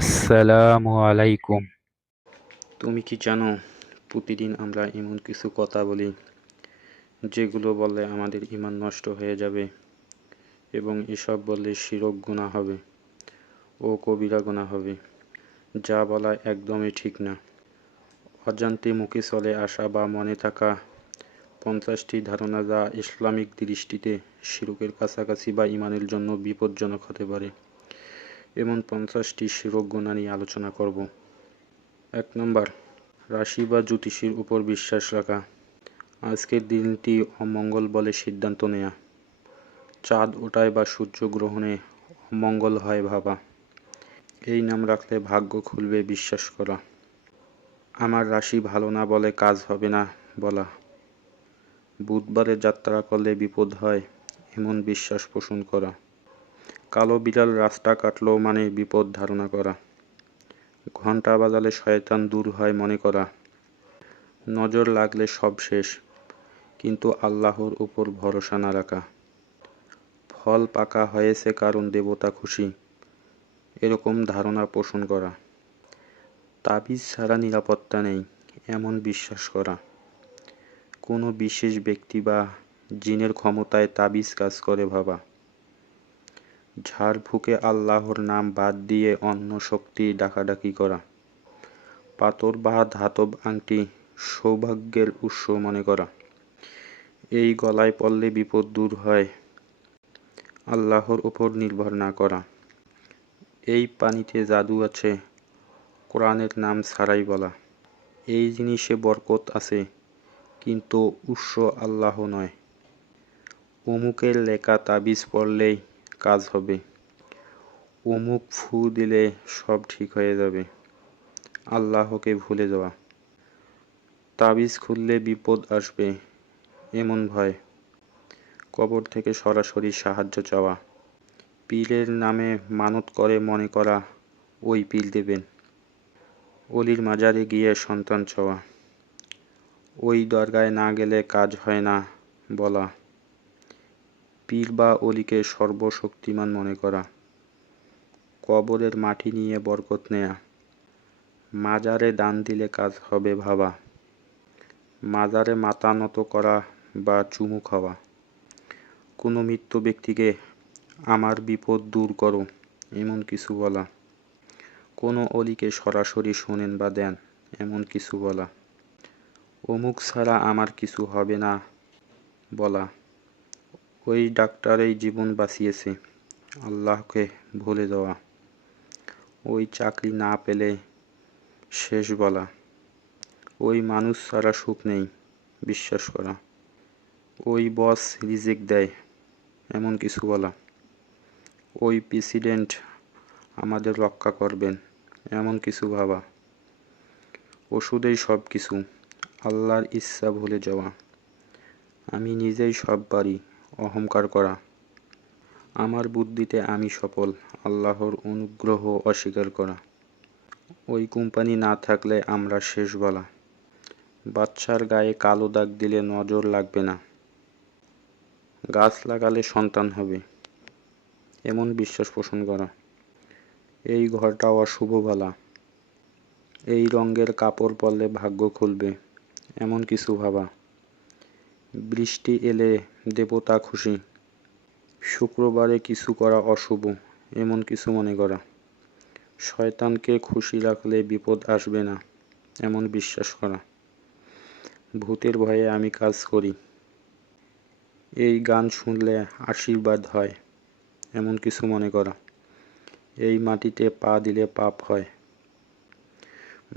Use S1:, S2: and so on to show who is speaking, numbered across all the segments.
S1: আসসালামু আলাইকুম।
S2: তুমি কি জানো, প্রতিদিন আমরা এমন কিছু কথা বলি, যেগুলো বললে আমাদের ইমান নষ্ট হয়ে যাবে এবং এসব বললে শিরক গুণা হবে ও কবিরা গুণা হবে। যা বলা একদমই ঠিক না। অজান্তে মুখে চলে আসা বা মনে থাকা পঞ্চাশটি ধারণা যা ইসলামিক দৃষ্টিতে শিরকের কাছাকাছি বা ইমানের জন্য বিপজ্জনক হতে পারে। এমন পঞ্চাশটি গুণা নিয়ে আলোচনা করব। এক নম্বর, রাশি বা জ্যোতিষীর উপর বিশ্বাস রাখা। আজকের দিনটি অমঙ্গল বলে সিদ্ধান্ত নেয়া। চাঁদ ওঠায় বা সূর্য গ্রহণে অমঙ্গল হয় ভাবা। এই নাম রাখলে ভাগ্য খুলবে বিশ্বাস করা। আমার রাশি ভালো না বলে কাজ হবে না বলা। বুধবারে যাত্রা করলে বিপদ হয়, এমন বিশ্বাস পোষণ করা। কালো বিড়াল রাস্তা কাটলো মানে বিপদ ধারণা করা। ঘণ্টা বাজালে শয়তান দূর হয় মনে করা। নজর লাগলে সব শেষ, কিন্তু আল্লাহর উপর ভরসা না রাখা। ফল পাকা হয়েছে কারণ দেবতা খুশি, এরকম ধারণা পোষণ করা। তাবিজ ছাড়া নিরাপত্তা নেই, এমন বিশ্বাস করা। কোনো বিশেষ ব্যক্তি বা জিনের ক্ষমতায় তাবিজ কাজ করে ভাবা। ঝাড়ফুঁকে আল্লাহর নাম বাদ দিয়ে অন্য শক্তি ডাকাডাকি করা। পাথর বা ধাতব আংটি সৌভাগ্যের উৎস মনে করা। এই গলায় পড়লে বিপদ দূর হয়। আল্লাহর উপর নির্ভর না করা। এই পানিতে জাদু আছে, কোরআনের নাম ছাড়াই বলা। এই জিনিসে বরকত আছে, কিন্তু উৎস আল্লাহ নয়। অমুকের লেখা তাবিজ পড়লেই কাজ হবে। অমুক ফু দিলে সব ঠিক হয়ে যাবে। আল্লাহকে ভুলে যাওয়া। তাবিজ খুললে বিপদ আসবে, এমন ভয়। কবর থেকে সরাসরি সাহায্য চাওয়া। পীরের নামে মানত করে মনে করা ওই পিল দেবেন। অলির মাজারে গিয়ে সন্তান চাওয়া। ওই দরগায় না গেলে কাজ হয় না বলা। পীর বা অলিকে সর্বশক্তিমান মনে করা। কবরের মাটি নিয়ে বরকত নেয়া। মাজারে দান দিলে কাজ হবে ভাবা। মাজারে মাথা নত করা বা চুমু খাওয়া। কোনো মৃত্যু ব্যক্তিকে, আমার বিপদ দূর করো এমন কিছু বলা। কোনো অলিকে সরাসরি শোনেন বা দেন, এমন কিছু বলা। অমুক ছাড়া আমার কিছু হবে না বলা। ওই ডাক্তারেই জীবন বাঁচিয়েছে। আল্লাহকে ভুলে যাওয়া। ওই চাকরি না পেলে শেষ বলা। ওই মানুষ ছাড়া সুখ নেই, বিশ্বাস করা। ওই বস রিজেক্ট দেয়, এমন কিছু বলা। ওই প্রেসিডেন্ট আমাদের রক্ষা করবেন, এমন কিছু ভাবা। ওষুধেই সব কিছু আল্লাহর ইচ্ছা ভুলে যাওয়া। আমি নিজেই সব পারি। অহংকার করা। আমার বুদ্ধিতে আমি সফল, আল্লাহর অনুগ্রহ অস্বীকার করা। ওই কোম্পানি না থাকলে আমরা শেষ বলা। বাচ্চার গায়ে কালো দাগ দিলে নজর লাগবে না। গাছ লাগালে সন্তান হবে। এমন বিশ্বাস পোষণ করা। এই ঘরটা অশুভ বলা। এই রঙের কাপড় পরলে ভাগ্য খুলবে, এমন কিছু ভাবা। বৃষ্টি এলে দেবতা খুশি। শুক্রবারে কিছু করা অশুভ, এমন কিছু মনে করা। শয়তানকে খুশি রাখলে বিপদ আসবে না, এমন বিশ্বাস করা। ভূতের ভয়ে আমি কাজ করি। এই গান শুনলে আশীর্বাদ হয়, এমন কিছু মনে করা। এই মাটিতে পা দিলে পাপ হয়।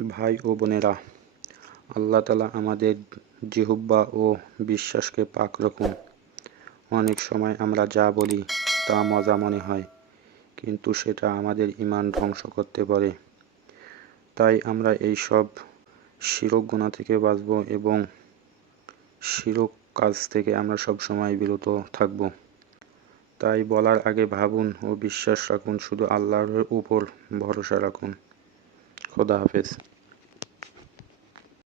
S2: ভাই ও বোনেরা, আল্লাহ তালা আমাদের জিহুব্বা ও বিশ্বাসকে পাক রাখুন। অনেক সময় আমরা যা বলি, তা মজা মনে হয়, কিন্তু সেটা আমাদের ইমান ধ্বংস করতে পারে। তাই আমরা এই সব শিরক গুণা থেকে বাঁচব এবং শিরক কাজ থেকে আমরা সব সময় বিরত থাকব। তাই বলার আগে ভাবুন ও বিশ্বাস রাখুন, শুধু আল্লাহর উপর ভরসা রাখুন। খোদা হাফেজ।